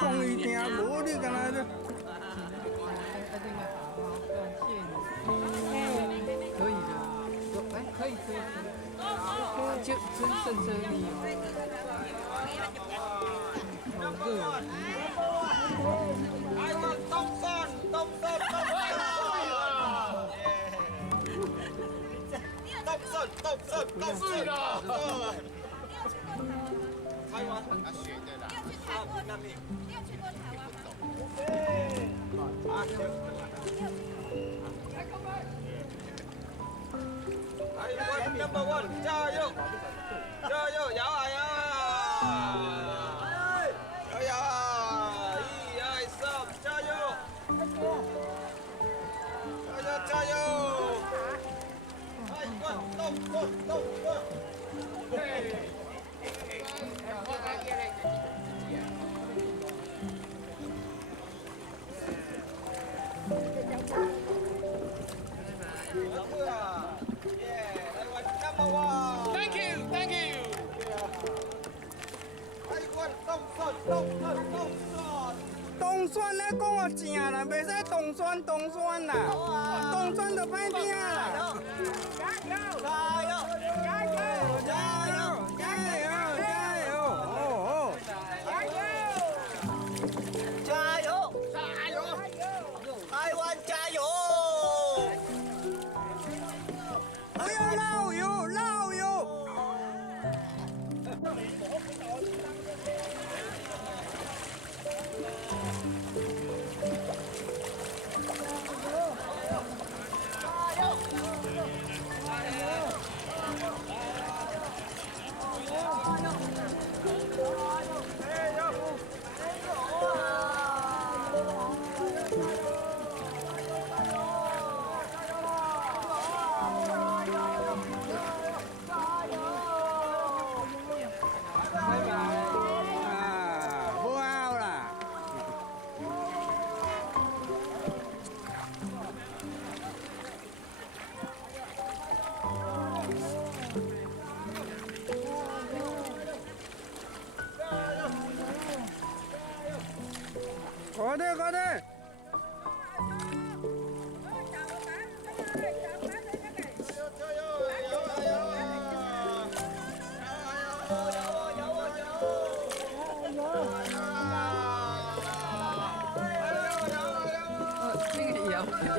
讲伊听无，你干那就。可以的，可以，就真你好热。台湾东山，东山，台湾他学的啦。你有去过台湾吗？台湾 number one， 加油，加油，摇啊摇啊！哎呀，一二三，加油！加油加油！台湾动！Number one. Thank you. 台湾东山。东山咧讲我正啦，袂使东山啦，东山就歹听啦。加油！台湾加油！不要绕油。快点！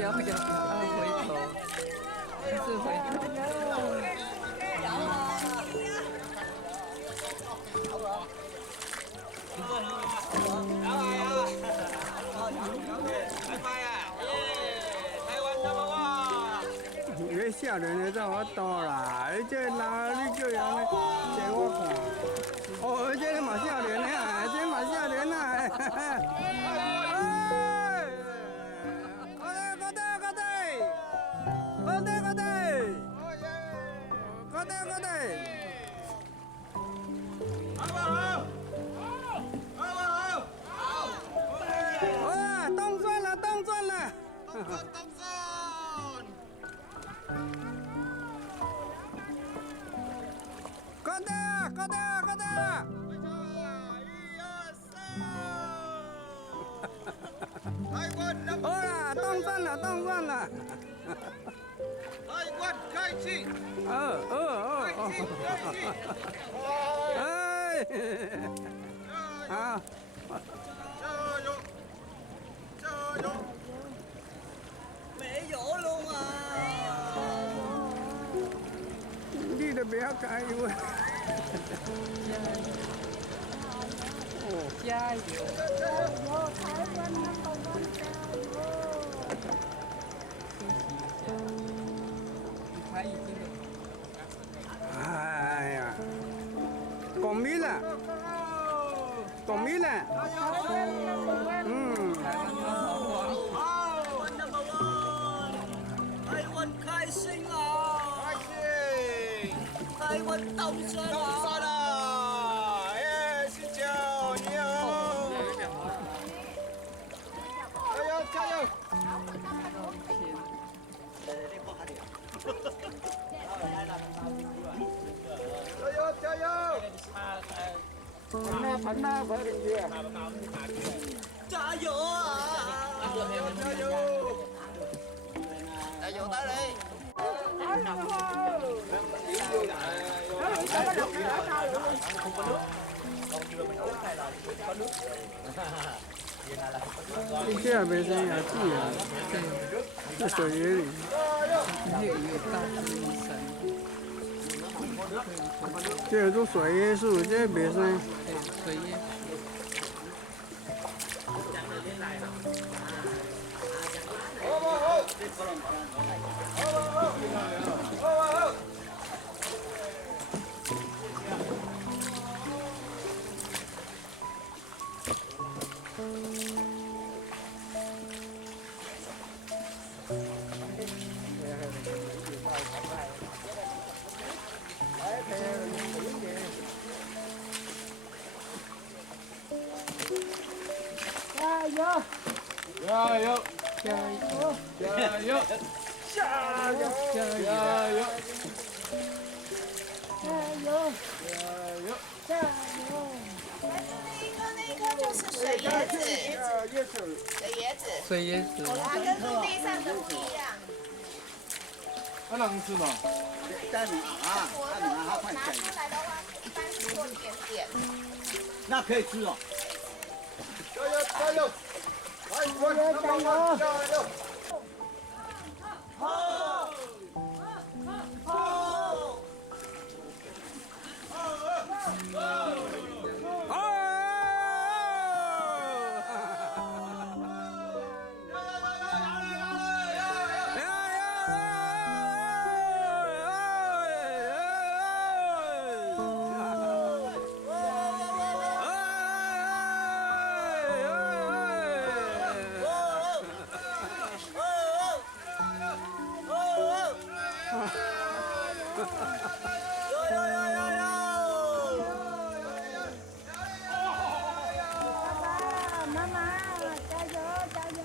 摇回头，是回头。你少年的怎我多啦？你这老你叫人咧坐我看。哦，这嘛少年的啊，这嘛少年啊。快点！台湾好啦，动算了。台湾开启！哎，好，加油！没油了啊！你都不要加油啊！加油！台湾number one，加油！他已经哎呀，公民了！台湾开心啊！台湾东山啊！哎，新疆你好！加油！加油！盘呐，快点去！加油啊！加油加油！加油打你！你这样没声音啊，记啊，在水里。那个有大声声，这都水椰树，这没声。对，水椰加油！加油！加油！加油！加油！加油！加油！加油！那个就是水椰子，水椰子，它跟陆地上的不一样。还能吃吗？我拿出来的话，一般是做甜点。那可以吃哦。加油加油！来，我加油！加油！妈妈，加油，加油，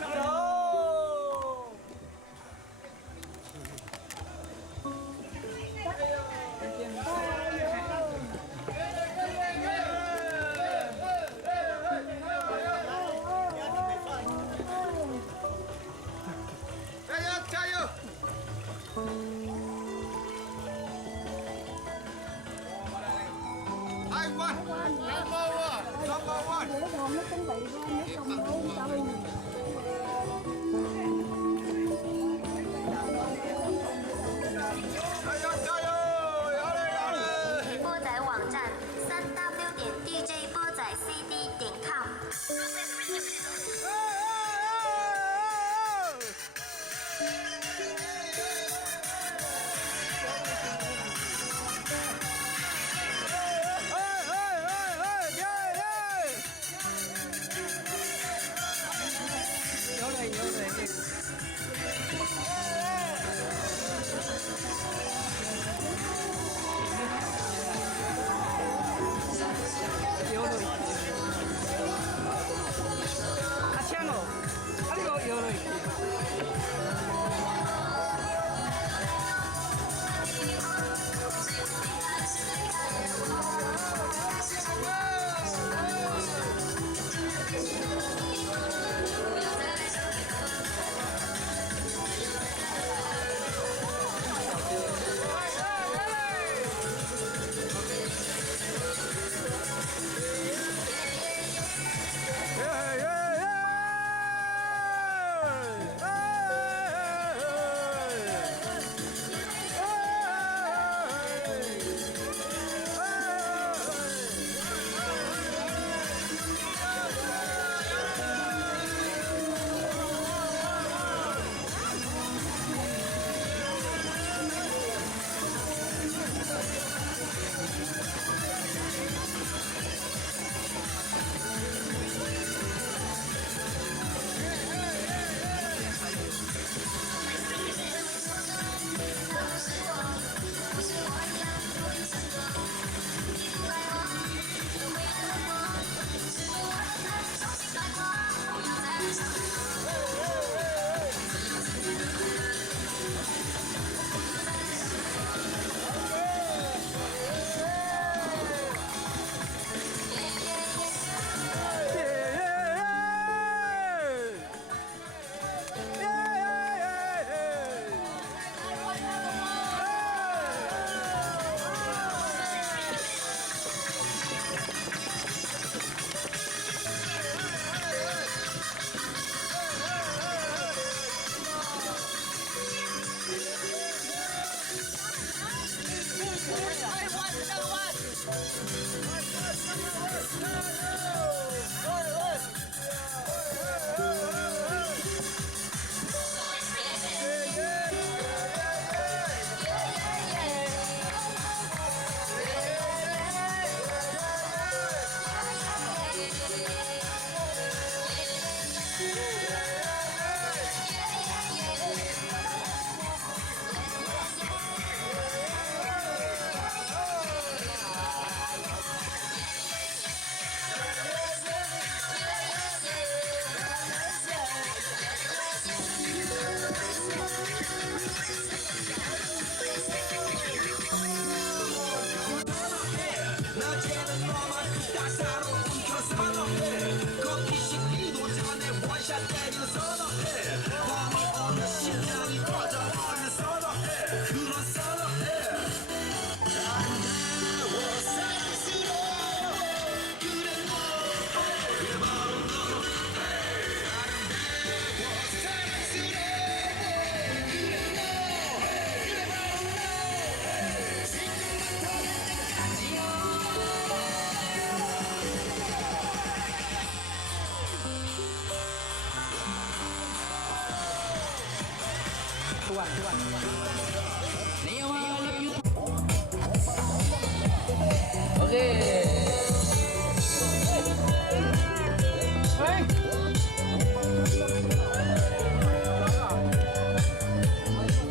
加油！加油加油！I want number one, number one. Để còn nó chuẩn bị ra, nó không nấu đâu. 加油加油！有嘞有嘞！波仔网站3w.dj 波仔 cd.com。加油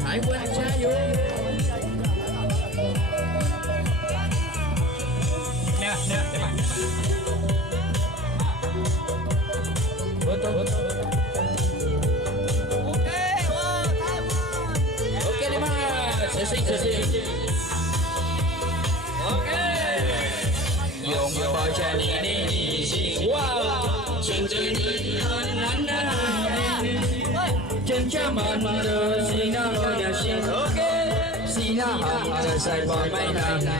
海quân加油！OK 你们，小心小心。OK， 拥抱着你的希望，牵着你暖暖的海，真正满满的喜那罗的心。OK， 喜那好的赛跑麦当奈，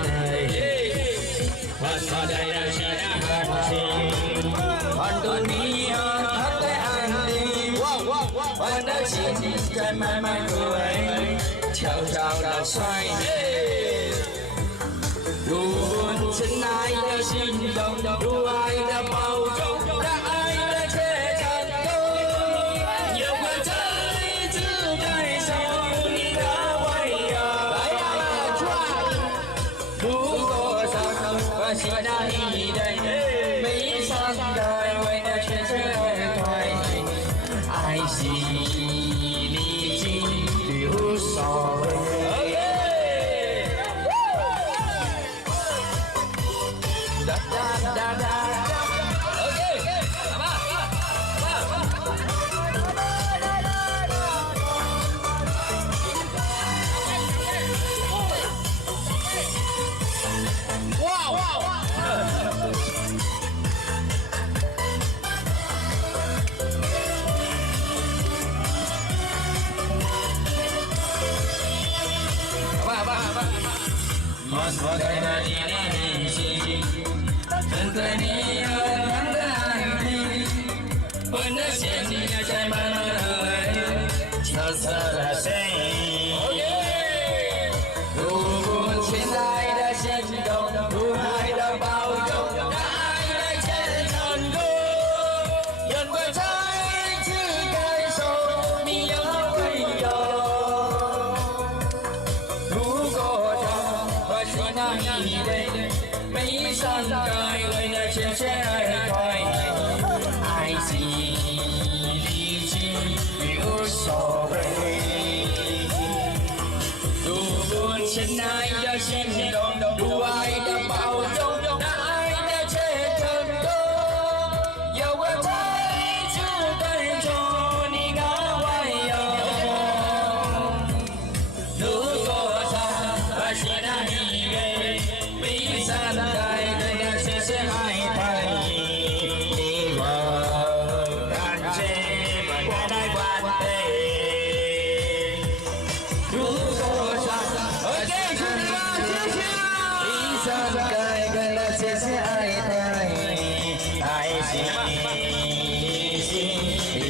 欢快的喜那哈西，欢度你啊，他的安定，欢的气息在慢慢枯萎，悄悄的衰退。如尘埃的心动，如爱的包容，让爱的却颤抖。有我再次感受你的温柔。如果伤和心那一对，每一场在为了全身而退，爱惜历经无所谓。我给了你的心，针对你温暖的爱你，温的线你在慢慢的回，悄悄的声音。如果亲爱的心动，如爱的包容，让爱来牵成功，让我再次感受你的温柔。如果那一对每一场该为了全身而退，爱惜历经无所谓。如果亲爱的心动，如爱的包容，让爱的却成功，有我再次感受你的温柔。如果他是那一位。三代人的谢谢爱陪你我感觉快来关杯。如果说OK， 祝你们谢谢。三代人的谢谢爱陪爱心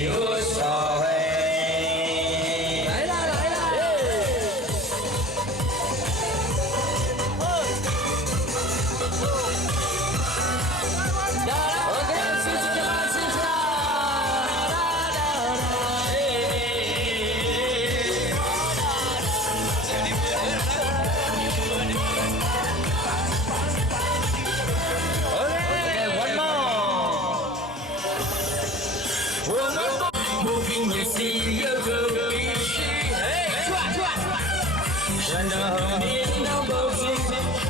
无所谓。来啦来啦！山的后面有沟渠，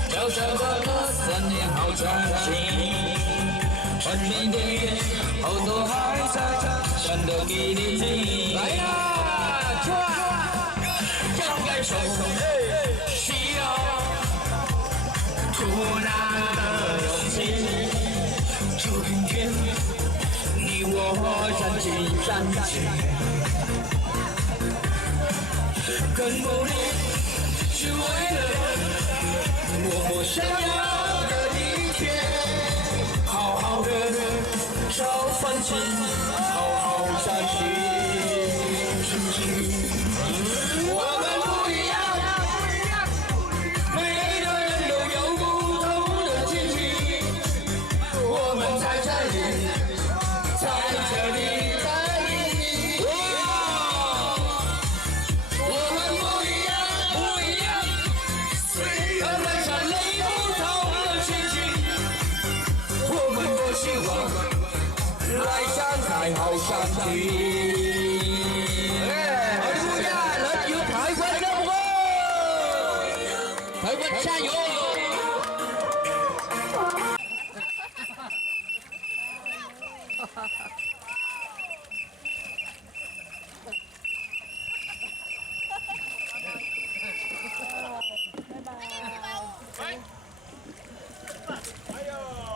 小小的歌3年好传奇。环境的好多海山，山的给你听。来呀，要感受需要突然的勇气，就凭天你我。我站起站起，更努力是为了我想要的一切。好好的少放弃，好好站起。我们不一样，每个人都有不同的经历，我们在这里，在这里，在这里。我们不一样，不一样，我们闪泪不同的心情，我们多希望来相爱好相聚。台湾加油！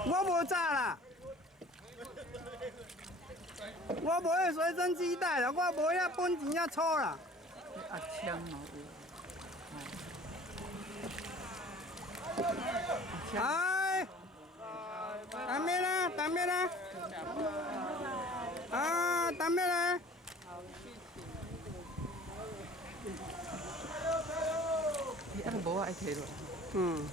我无炸啦，我无迄随身携带啦，我无遐本钱遐粗啦。啊枪嘛有。哎，当面啦，当面啦，啊，当面啦。你啊无爱摕落。嗯。